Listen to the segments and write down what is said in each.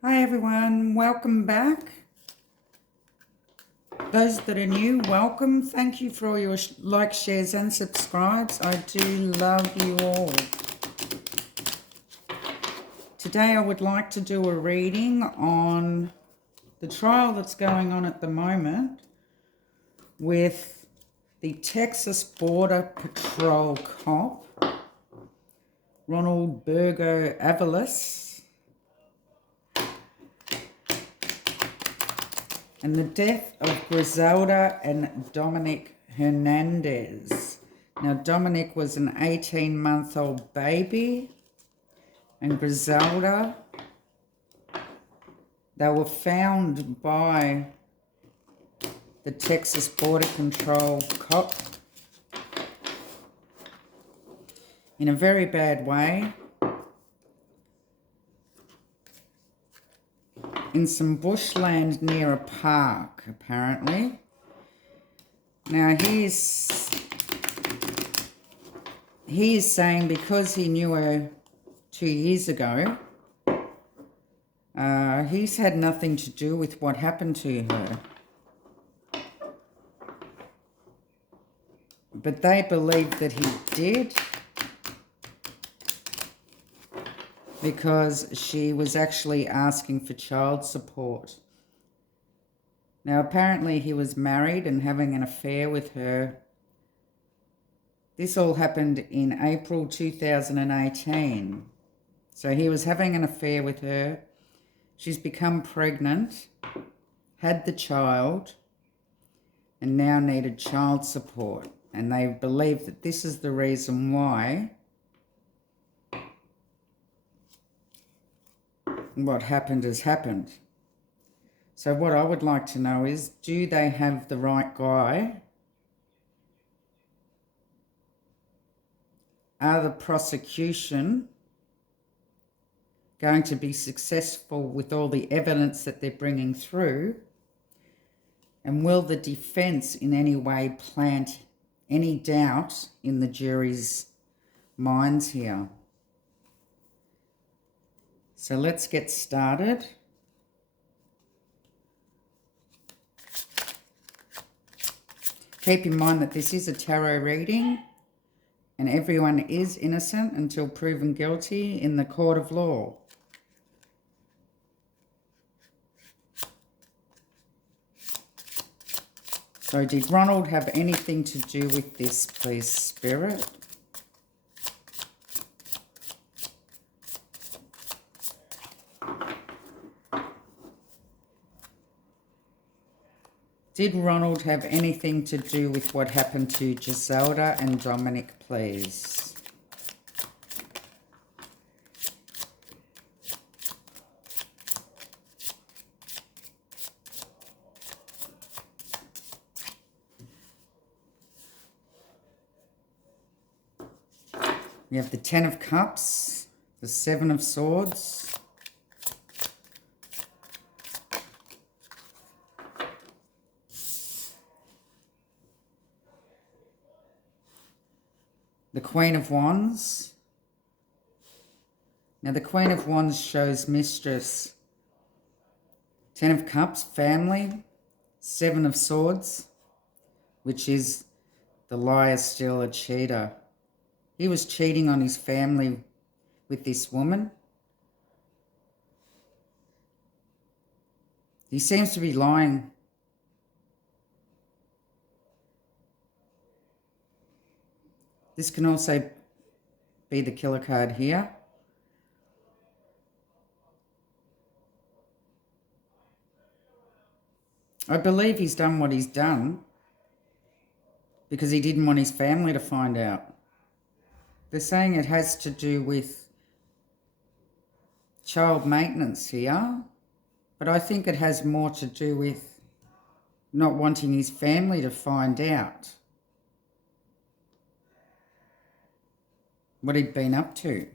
Hi everyone, welcome back. Those that are new, welcome. Thank you for all your likes, shares and subscribes. I do love you all. Today I would like to do a reading on the trial that's going on at the moment with the Texas Border Patrol cop, Ronald Burgo Avalos, and the death of Grizela and Dominic Hernandez. Now, Dominic was an 18-month-old baby, and Grizela, they were found by the Texas Border Control cop in a very bad way, in some bushland near a park, apparently. Now, he is saying because he knew her 2 years ago, he's had nothing to do with what happened to her. But they believe that he did, because she was actually asking for child support. Now, apparently he was married and having an affair with her. This all happened in April 2018. So he was having an affair with her. She's become pregnant, had the child, and now needed child support. And they believe that this is the reason why what happened has happened. So what I would like to know is, do they have the right guy? Are the prosecution going to be successful with all the evidence that they're bringing through? And will the defense in any way plant any doubt in the jury's minds here? So let's get started. Keep in mind that this is a tarot reading and everyone is innocent until proven guilty in the court of law. So did Ronald have anything to do with this, please, Spirit? Did Ronald have anything to do with what happened to Grizela and Dominic, please? We have the Ten of Cups, the Seven of Swords, the Queen of Wands. Now the Queen of Wands shows mistress. Ten of Cups, family. Seven of Swords, which is the liar, still a cheater. He was cheating on his family with this woman. He seems to be lying. This can also be the killer card here. I believe he's done what he's done because he didn't want his family to find out. They're saying it has to do with child maintenance here, but I think it has more to do with not wanting his family to find out what he'd been up to.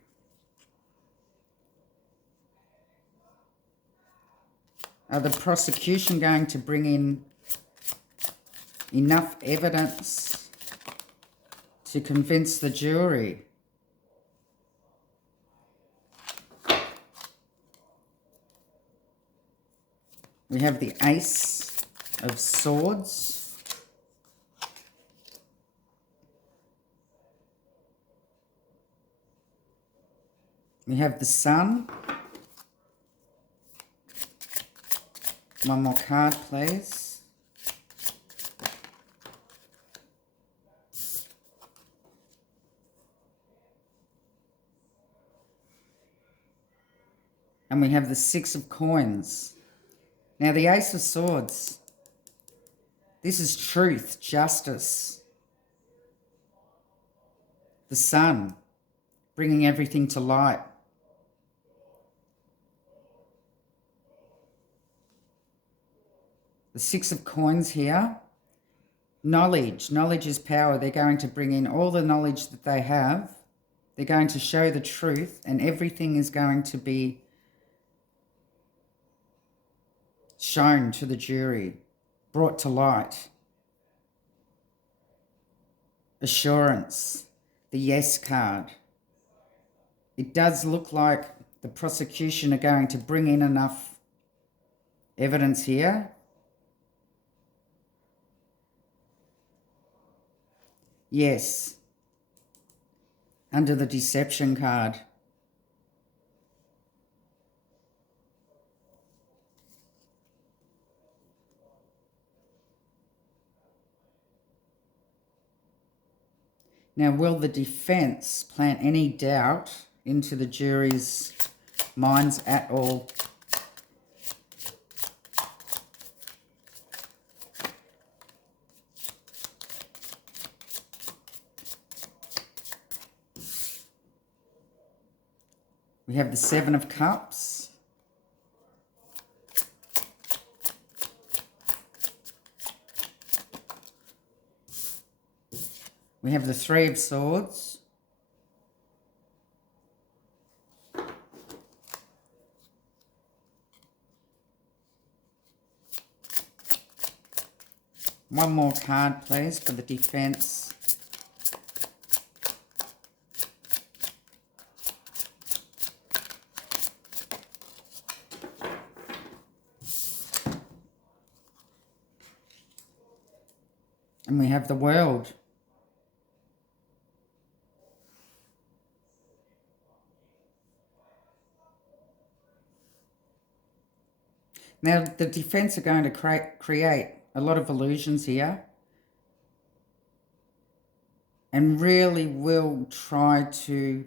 Are the prosecution going to bring in enough evidence to convince the jury? We have the Ace of Swords. We have the Sun. One more card, please. And we have the Six of Coins. Now, the Ace of Swords, this is truth, justice. The Sun, bringing everything to light. The Six of Coins here, knowledge. Knowledge is power. They're going to bring in all the knowledge that they have. They're going to show the truth, and everything is going to be shown to the jury, brought to light. Assurance, the Yes card. It does look like the prosecution are going to bring in enough evidence here. Yes, under the Deception card. Now, will the defence plant any doubt into the jury's minds at all? We have the Seven of Cups. We have the Three of Swords. One more card, please, for the defence. And we have the World. Now, the defence are going to create a lot of illusions here and really will try to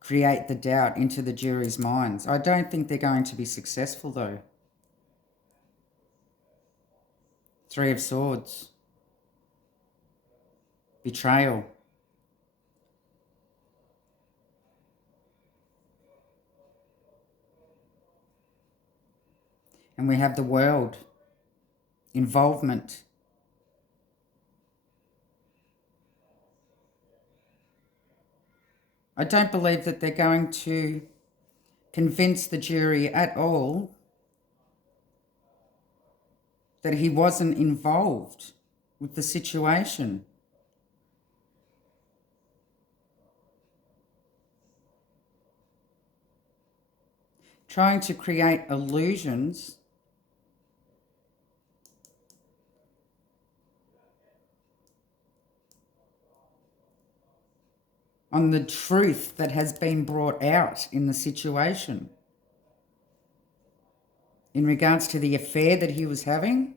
create the doubt into the jury's minds. I don't think they're going to be successful, though. Three of Swords. Betrayal. And we have the World. Involvement. I don't believe that they're going to convince the jury at all that he wasn't involved with the situation. Trying to create illusions on the truth that has been brought out in the situation in regards to the affair that he was having.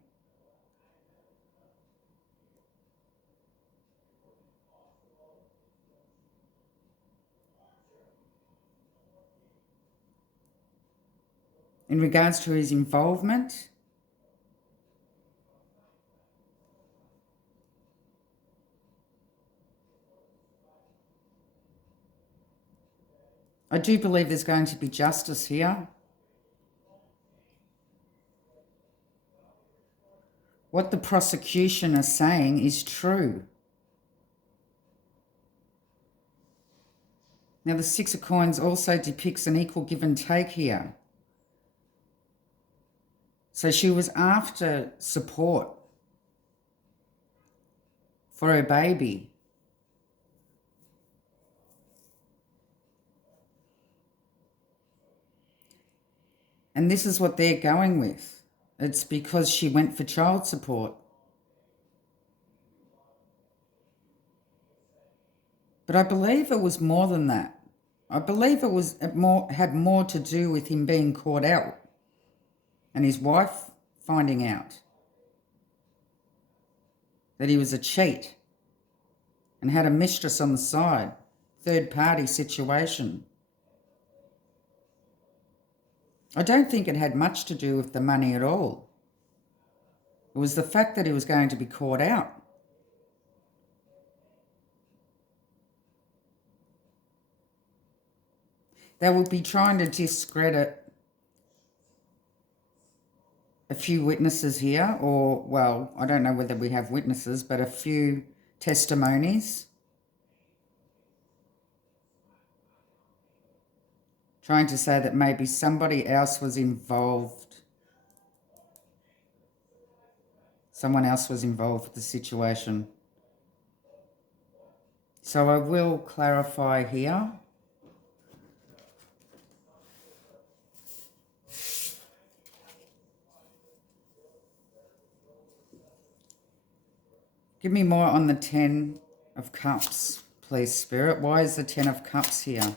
In regards to his involvement. I do believe there's going to be justice here. What the prosecution are saying is true. Now, the Six of Coins also depicts an equal give and take here. So she was after support for her baby. And this is what they're going with. It's because she went for child support. But I believe it was more than that. I believe had more to do with him being caught out and his wife finding out that he was a cheat and had a mistress on the side, third party situation. I don't think it had much to do with the money at all. It was the fact that he was going to be caught out. They would be trying to discredit a few witnesses here, or, well, I don't know whether we have witnesses, but a few testimonies. Trying to say that maybe somebody else was involved. Someone else was involved with the situation. So I will clarify here. Give me more on the 10 of Cups, please, Spirit. Why is the 10 of Cups here?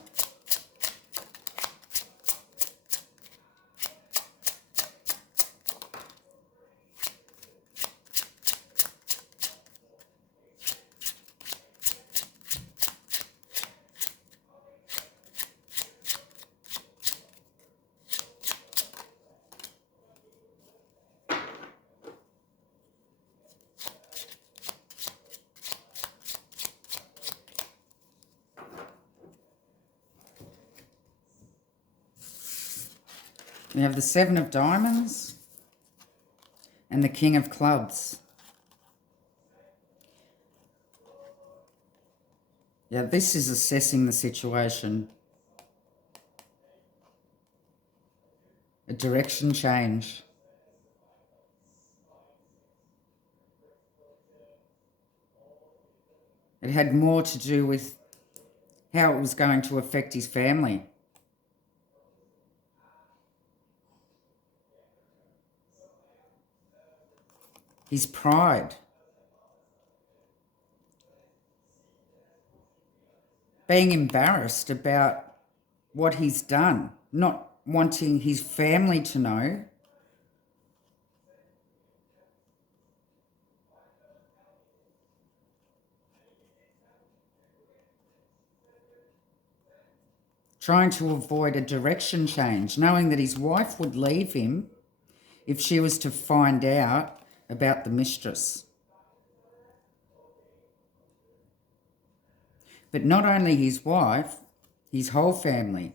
We have the 7 of Diamonds and the King of Clubs. Yeah, this is assessing the situation. A direction change. It had more to do with how it was going to affect his family. His pride. Being embarrassed about what he's done, not wanting his family to know. Trying to avoid a direction change, knowing that his wife would leave him if she was to find out about the mistress. But not only his wife, his whole family,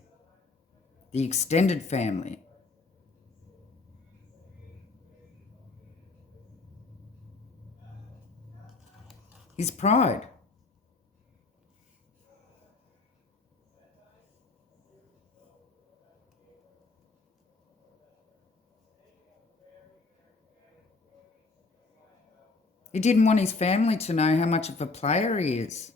the extended family. His pride. He didn't want his family to know how much of a player he is.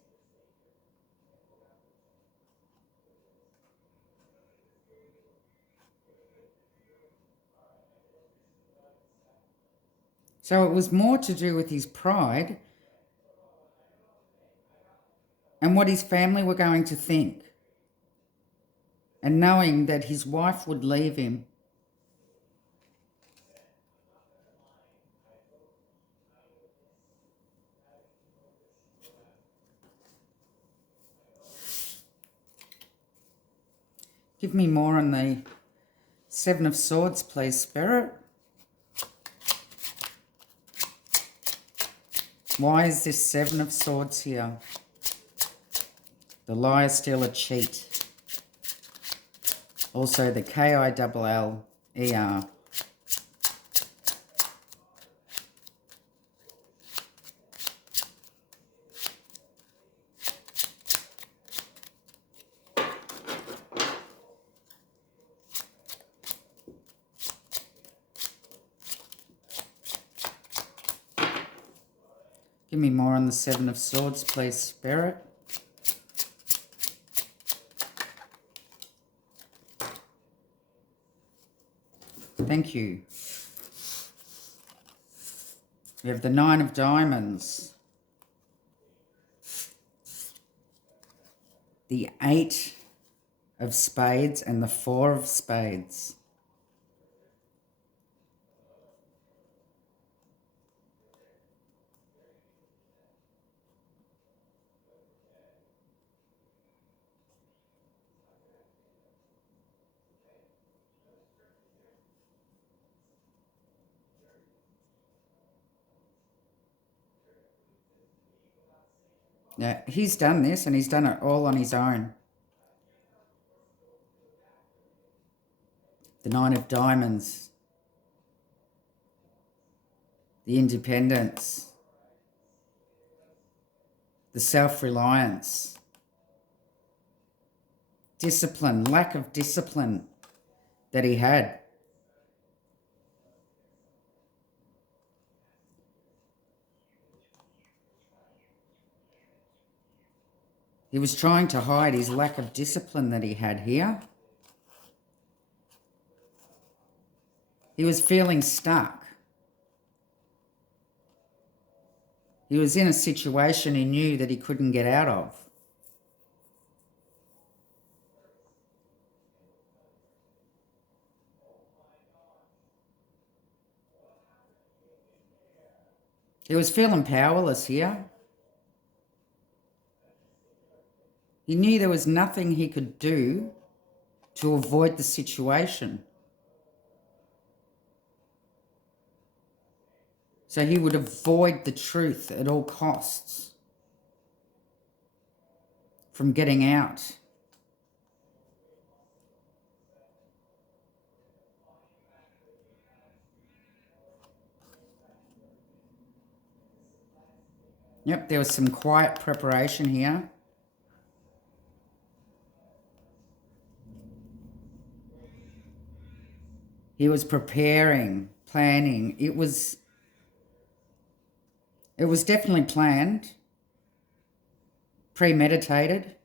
So it was more to do with his pride and what his family were going to think, and knowing that his wife would leave him. Give me more on the 7 of Swords, please, Spirit. Why is this 7 of Swords here? The liar, stealer, cheat. Also the K-I-L-L-E-R. Give me more on the 7 of Swords, please, Spirit. Thank you. We have the Nine of Diamonds, the Eight of Spades, and the Four of Spades. Now, he's done this, and he's done it all on his own. The Nine of Diamonds, the independence, the self-reliance, discipline, lack of discipline that he had. He was trying to hide his lack of discipline that he had here. He was feeling stuck. He was in a situation he knew that he couldn't get out of. He was feeling powerless here. He knew there was nothing he could do to avoid the situation. So he would avoid the truth at all costs from getting out. Yep, there was some quiet preparation here. He was preparing, planning. It was definitely planned, premeditated.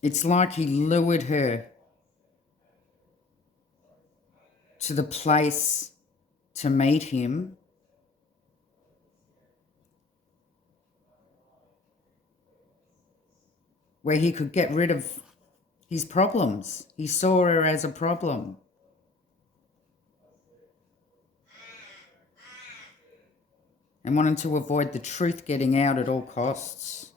It's like he lured her to the place to meet him, where he could get rid of his problems. He saw her as a problem. And wanted to avoid the truth getting out at all costs.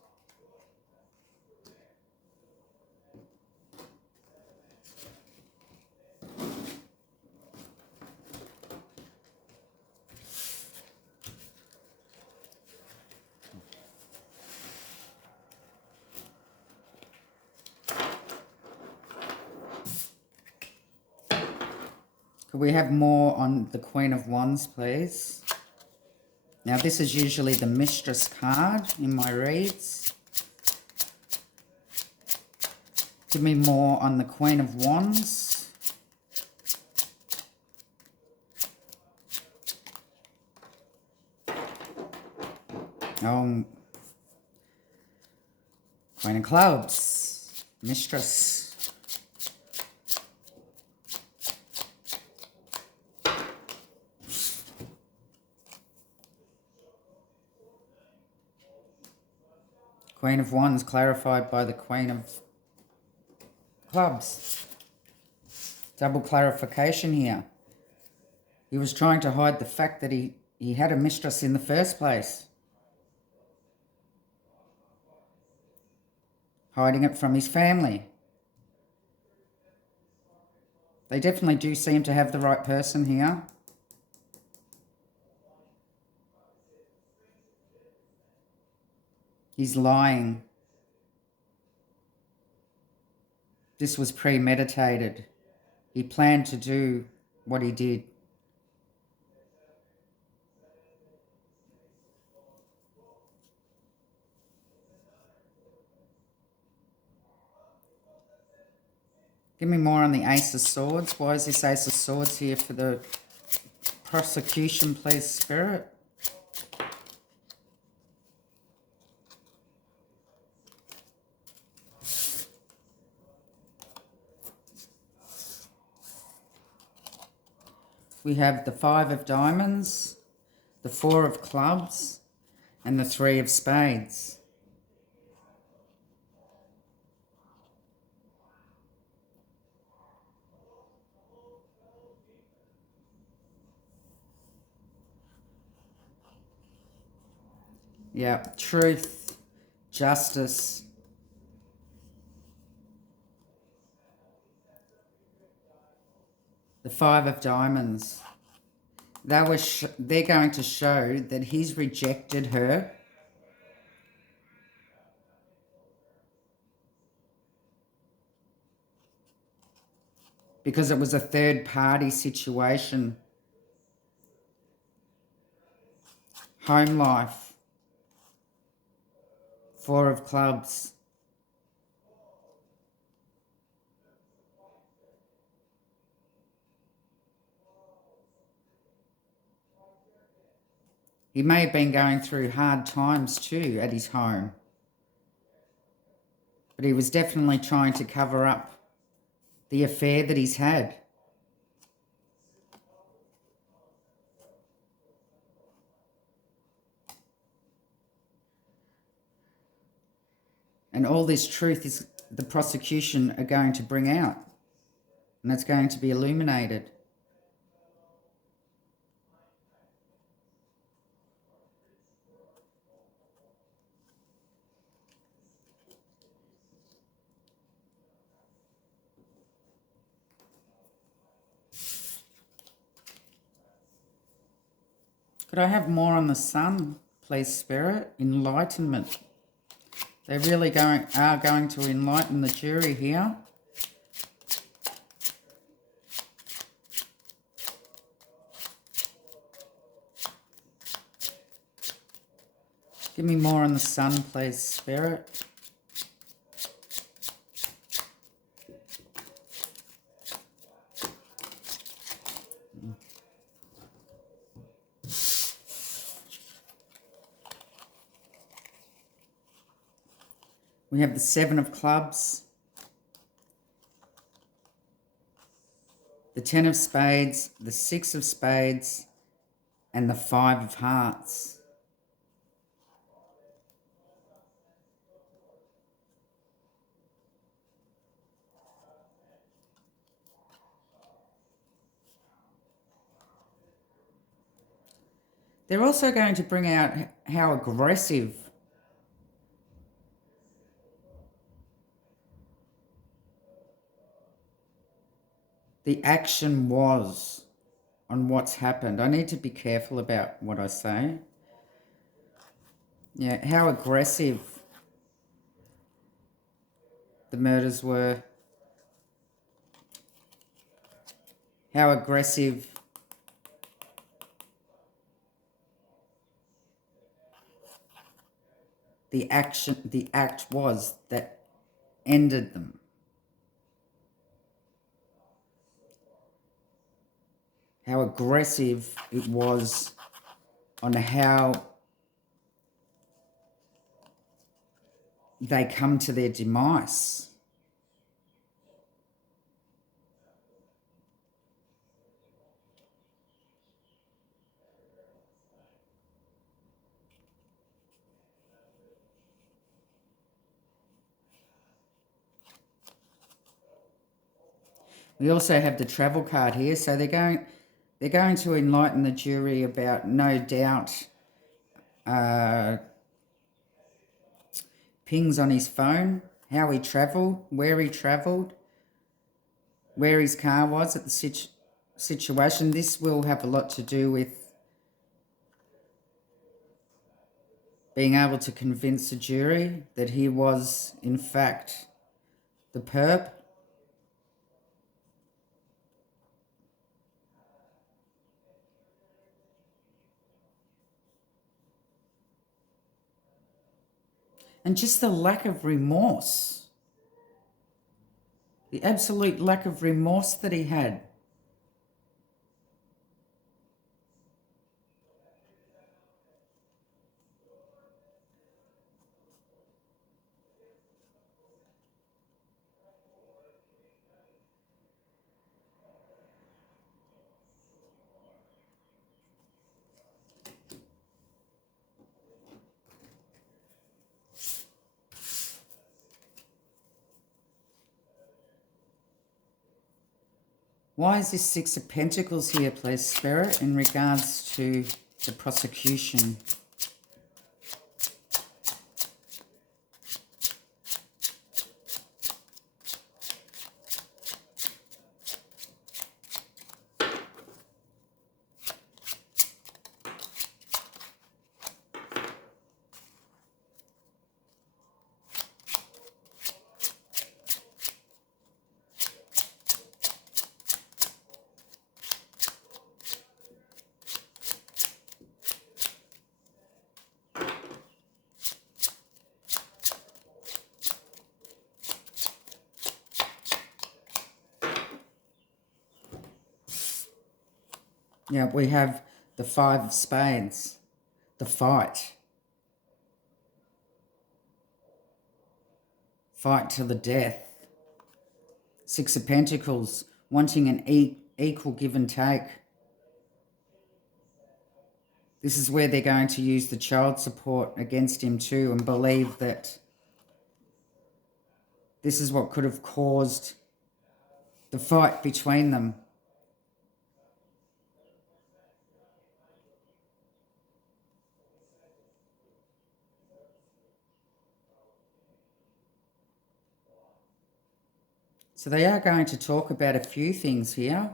Could we have more on the Queen of Wands, please? Now, this is usually the Mistress card in my reads. Give me more on the Queen of Wands. Queen of Clubs, Mistress. Queen of Wands clarified by the Queen of Clubs. Double clarification here. He was trying to hide the fact that he had a mistress in the first place. Hiding it from his family. They definitely do seem to have the right person here. He's lying. This was premeditated. He planned to do what he did. Give me more on the Ace of Swords. Why is this Ace of Swords here for the prosecution, please, Spirit? we have the 5 of diamonds, the 4 of clubs, and the 3 of spades. Yeah, truth, justice. The 5 of diamonds. They're going to show that he's rejected her. Because it was a third party situation. Home life. 4 of clubs. He may have been going through hard times too at his home. But he was definitely trying to cover up the affair that he's had. And all this truth is the prosecution are going to bring out. And it's going to be illuminated. Could I have more on the sun, please, Spirit? Enlightenment. They really are going to enlighten the jury here. Give me more on the sun, please, Spirit. We have the 7 of clubs, the 10 of spades, the 6 of spades, and the 5 of hearts. They're also going to bring out how aggressive the action was on what's happened. I need to be careful about what I say. Yeah, how aggressive the murders were. How aggressive the act was that ended them. How aggressive it was on how they come to their demise. We also have the travel card here, so they're going to enlighten the jury about, no doubt, pings on his phone, how he travelled, where his car was at the situation. This will have a lot to do with being able to convince a jury that he was, in fact, the perp. And just the lack of remorse. The absolute lack of remorse that he had. Why is this Six of Pentacles here, please, Spirit, in regards to the prosecution? Yeah, we have the Five of Spades, the fight. Fight to the death. Six of Pentacles, wanting an equal give and take. This is where they're going to use the child support against him too, and believe that this is what could have caused the fight between them. So they are going to talk about a few things here.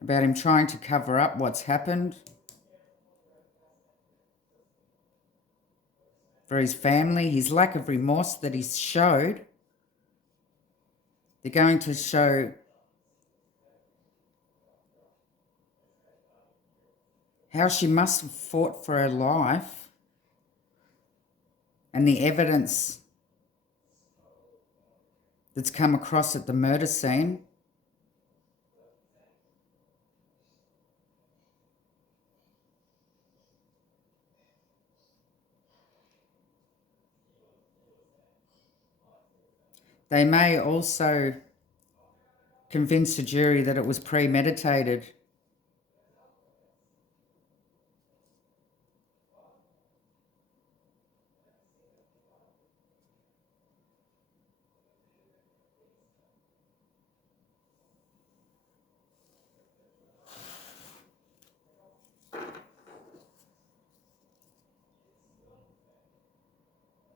About him trying to cover up what's happened for his family, his lack of remorse that he's showed. They're going to show how she must have fought for her life and the evidence that's come across at the murder scene. They may also convince the jury that it was premeditated.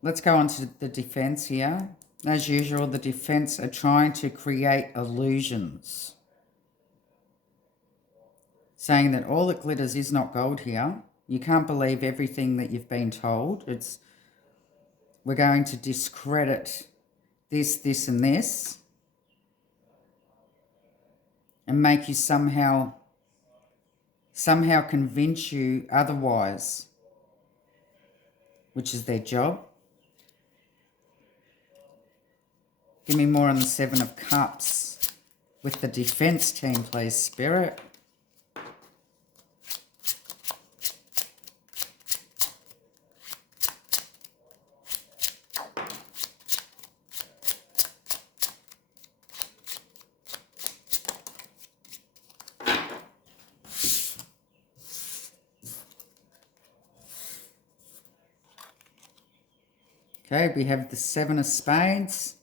Let's go on to the defense here. As usual, the defense are trying to create illusions, saying that all that glitters is not gold here. You can't believe everything that you've been told. We're going to discredit this, this, and this, and make you somehow convince you otherwise, which is their job. Give me more on the Seven of Cups with the defense team, please, Spirit. Okay, we have the Seven of Spades,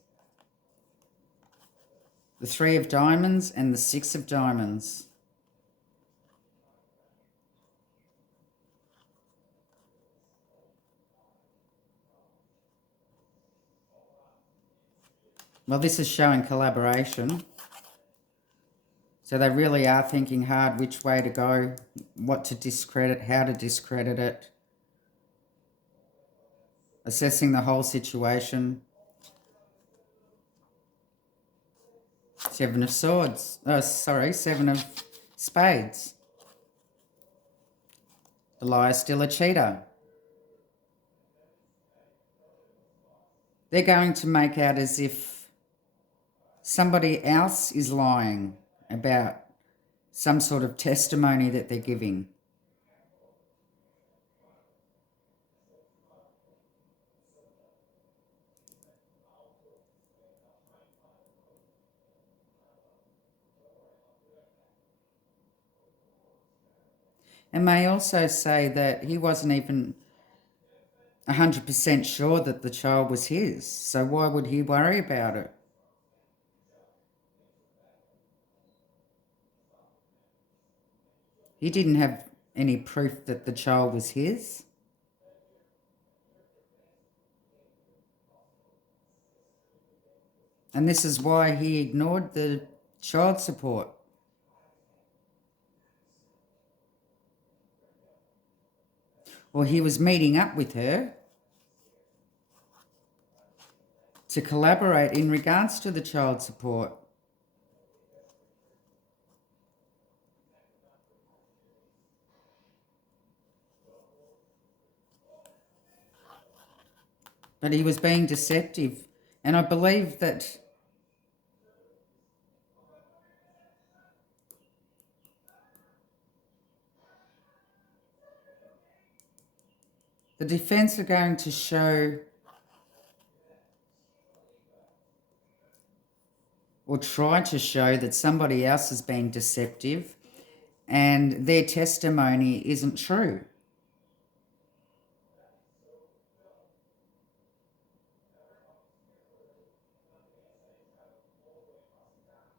the Three of Diamonds, and the Six of Diamonds. Well, this is showing collaboration. So they really are thinking hard which way to go, what to discredit, how to discredit it. Assessing the whole situation. Seven of Swords. Seven of Spades. The liar's still a cheater. They're going to make out as if somebody else is lying about some sort of testimony that they're giving. And may also say that he wasn't even 100% sure that the child was his. So why would he worry about it? He didn't have any proof that the child was his. And this is why he ignored the child support. Or he was meeting up with her to collaborate in regards to the child support. But he was being deceptive. And I believe that the defence are going to show or try to show that somebody else has been deceptive and their testimony isn't true.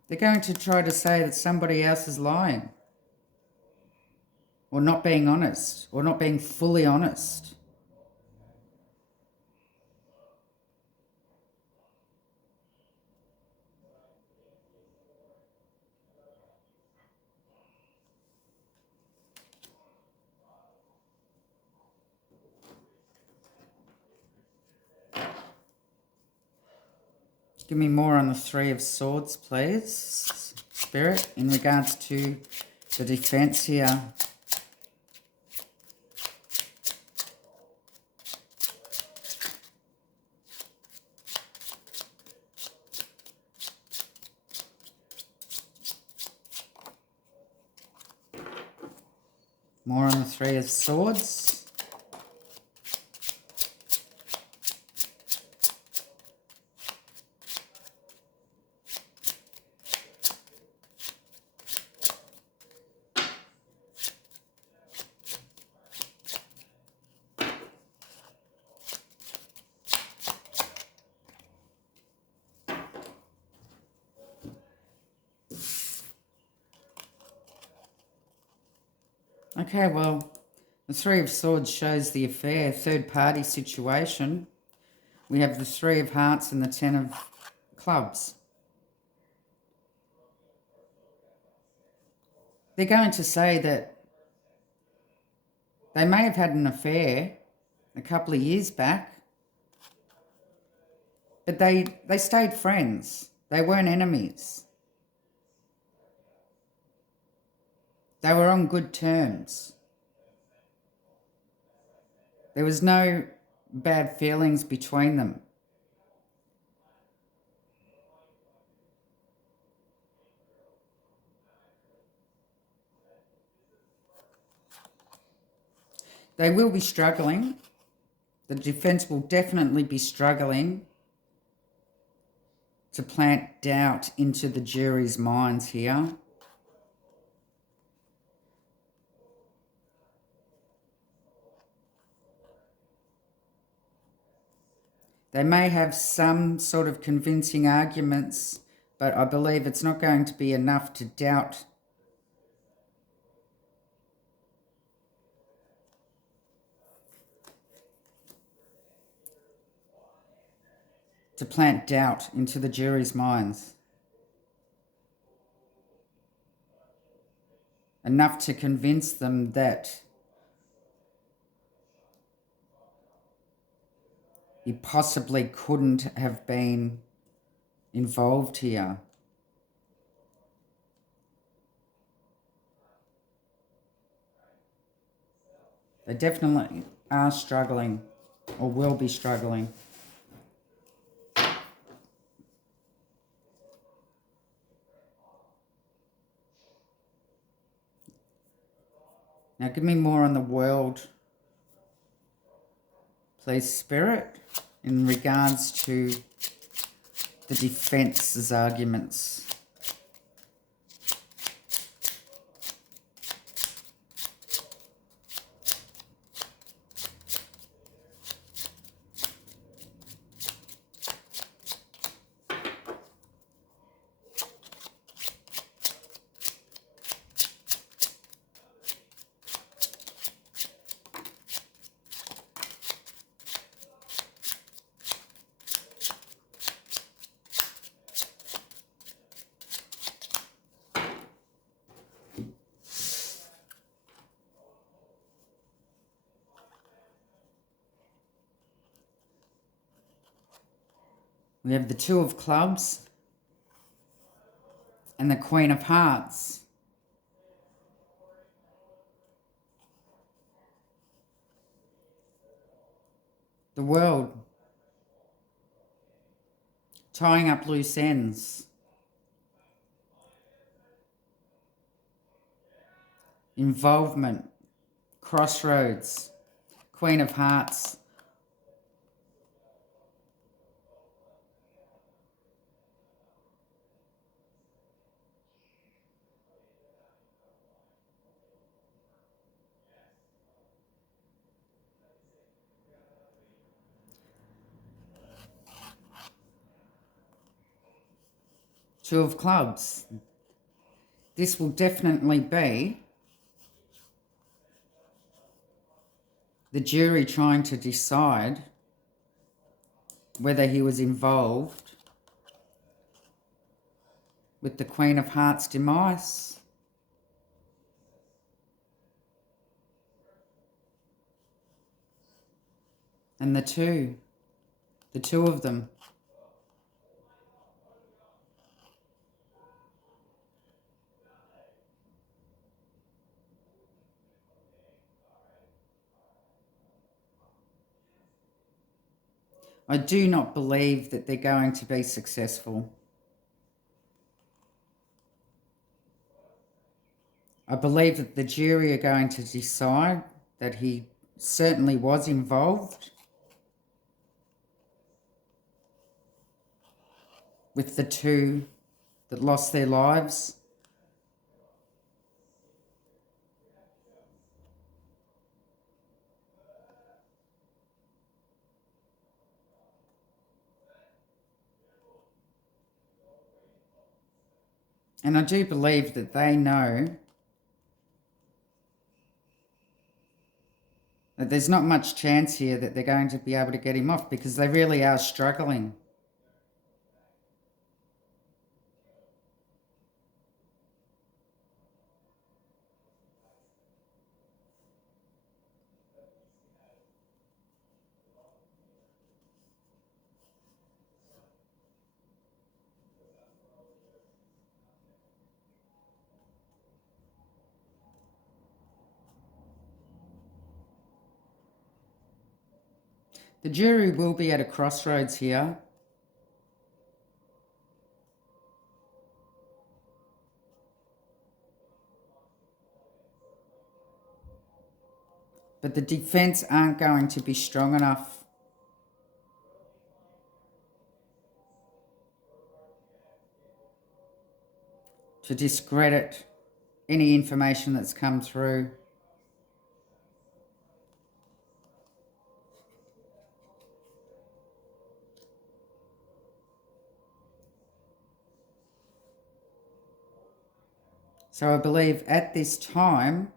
They're going to try to say that somebody else is lying or not being honest or not being fully honest. Give me more on the Three of Swords, please, Spirit, in regards to the defence here. More on the Three of Swords. Okay, well, the Three of Swords shows the affair, third-party situation. We have the Three of Hearts and the Ten of Clubs. They're going to say that they may have had an affair a couple of years back, but they stayed friends. They weren't enemies. They were on good terms. There was no bad feelings between them. They will be struggling. The defence will definitely be struggling to plant doubt into the jury's minds here. They may have some sort of convincing arguments, but I believe it's not going to be enough to doubt to plant doubt into the jury's minds. Enough to convince them that he possibly couldn't have been involved here. They definitely are struggling or will be struggling. Now give me more on the World, please, Spirit, in regards to the defence's arguments. We have the Two of Clubs and the Queen of Hearts. The World. Tying up loose ends. Involvement. Crossroads. Queen of Hearts. Two of Clubs. This will definitely be the jury trying to decide whether he was involved with the Queen of Hearts' demise. And the two of them. I do not believe that they're going to be successful. I believe that the jury are going to decide that he certainly was involved with the two that lost their lives. And I do believe that they know that there's not much chance here that they're going to be able to get him off, because they really are struggling. The jury will be at a crossroads here. But the defence aren't going to be strong enough to discredit any information that's come through. So I believe at this time,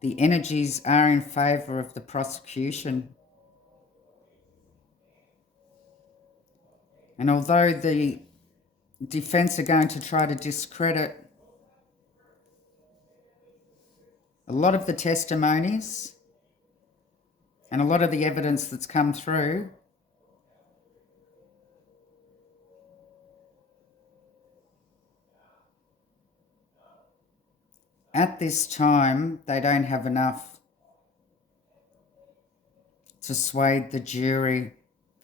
the energies are in favour of the prosecution. And although the defence are going to try to discredit a lot of the testimonies and a lot of the evidence that's come through, at this time, they don't have enough to sway the jury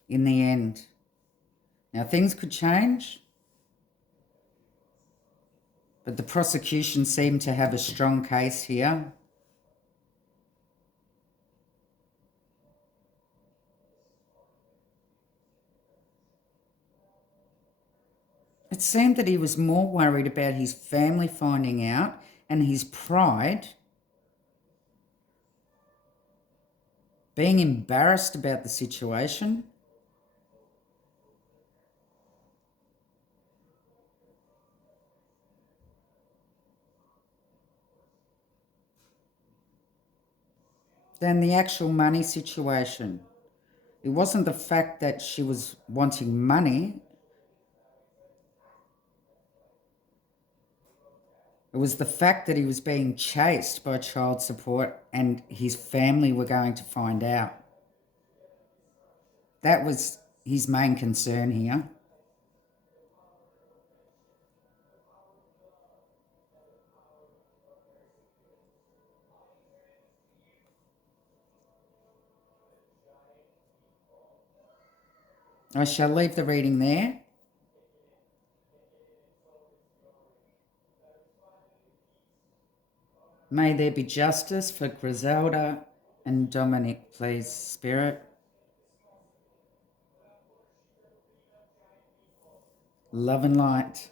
in the end. Now, things could change, but the prosecution seem to have a strong case here. It seemed that he was more worried about his family finding out and his pride, being embarrassed about the situation, than the actual money situation. It wasn't the fact that she was wanting money. It was the fact that he was being chased by child support and his family were going to find out. That was his main concern here. I shall leave the reading there. May there be justice for Griselda and Dominic, please, Spirit. Love and light.